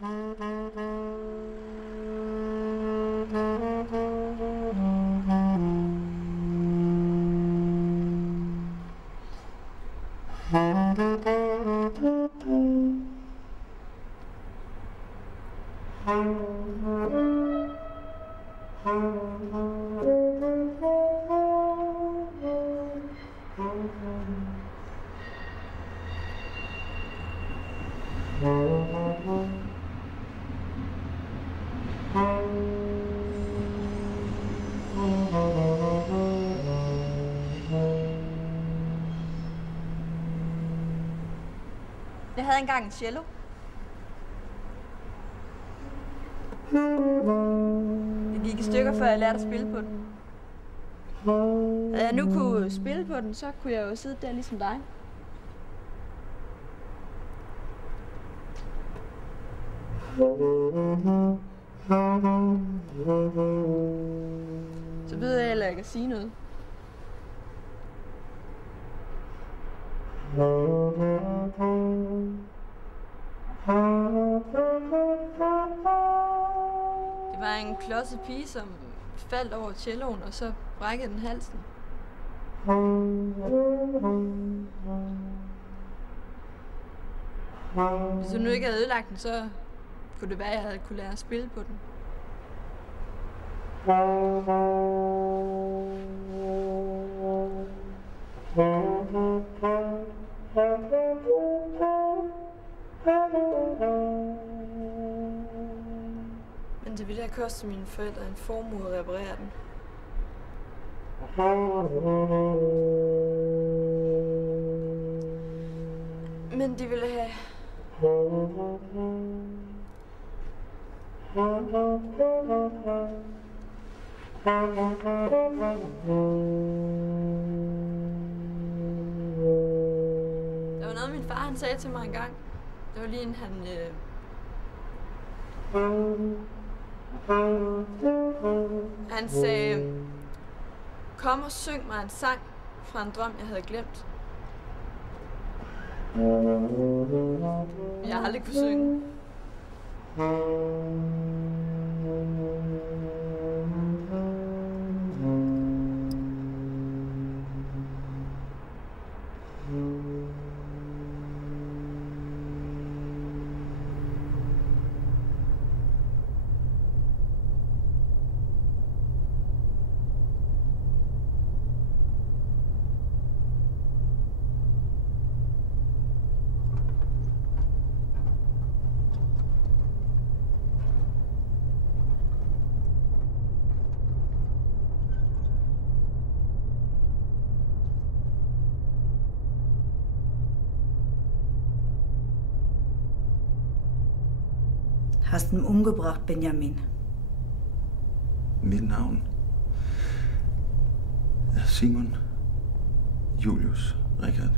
Jeg havde engang en cello. Det gik i stykker, før jeg lærte at spille på den. Havde jeg nu kunne spille på den, så kunne jeg jo sidde der ligesom dig. Så ved jeg heller ikke at sige noget. Det var en klodset pige, som faldt over celloen, og så brækkede den halsen. Hvis du nu ikke havde ødelagt den, så kunne det være, at jeg havde kunne lære at spille på den. Men det ville have kostet mine forældre en formue at reparere den. Men de ville have... Der var noget, min far han sagde til mig engang. Det var lige inden han sagde, kom og syng mig en sang fra en drøm, jeg havde glemt. Jeg har aldrig kunne synge. Hast ihn umgebracht, Benjamin. Mit navn er Simon Julius Richard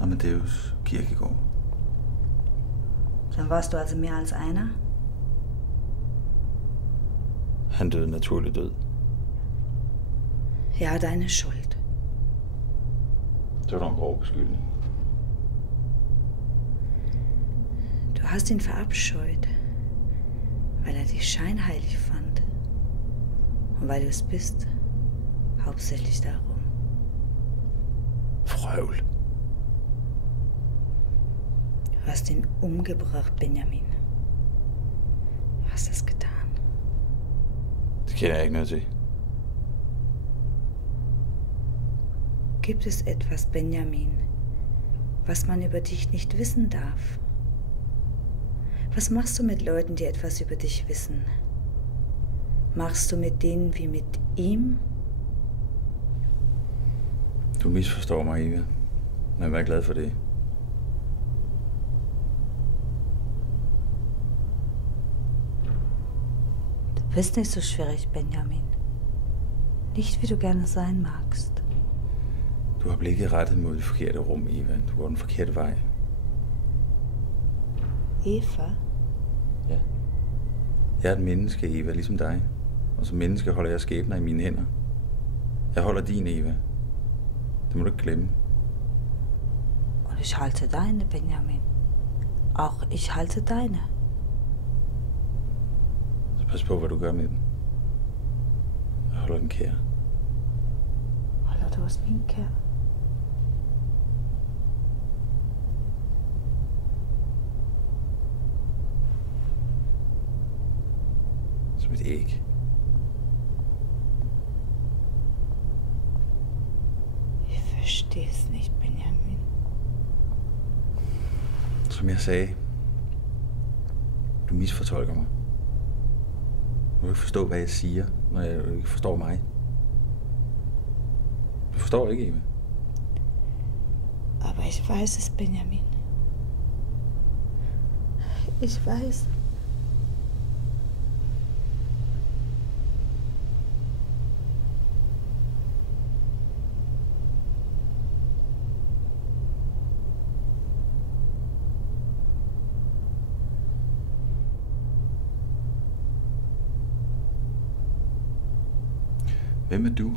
Amadeus Kierkegaard. Dann warst du also mehr als einer? Han døde naturlig død. Ja, deine Schuld. Det var en grov beskyldning. Du hast ihn verabscheut, weil er dich scheinheilig fand. Und weil du es bist, hauptsächlich darum. Vrøvl. Du hast ihn umgebracht, Benjamin. Du hast das getan. Det kender jeg ikke noget til. Gibt es etwas, Benjamin, was man über dich nicht wissen darf? Was machst du mit Leuten, die etwas über dich wissen? Machst du mit denen wie mit ihm? Du misforstår mig, Eva. Men jeg er glad for det. Du bist nicht so schwierig, Benjamin. Nicht, wie du gerne sein magst. Du har blikket rettet mod det forkerte rum, Eva. Du går den forkerte vej. Eva? Ja. Jeg er et menneske, Eva, ligesom dig. Og som menneske holder jeg skæbner i mine hænder. Jeg holder din, Eva. Det må du ikke glemme. Und ich halte deine, Benjamin. Auch ich halte deine. Pas på, hvad du gør med den. Jeg holder den kær. Holder du også min kær? Som et æg. Ich verstehe es nicht, Benjamin. Som jeg sagde, du misfortolker mig. Du kan ikke forstå, hvad jeg siger, når jeg ikke forstår mig. Du forstår ikke, Eva. Aber ich weiß es, Benjamin. Ich weiß. Hvem er du?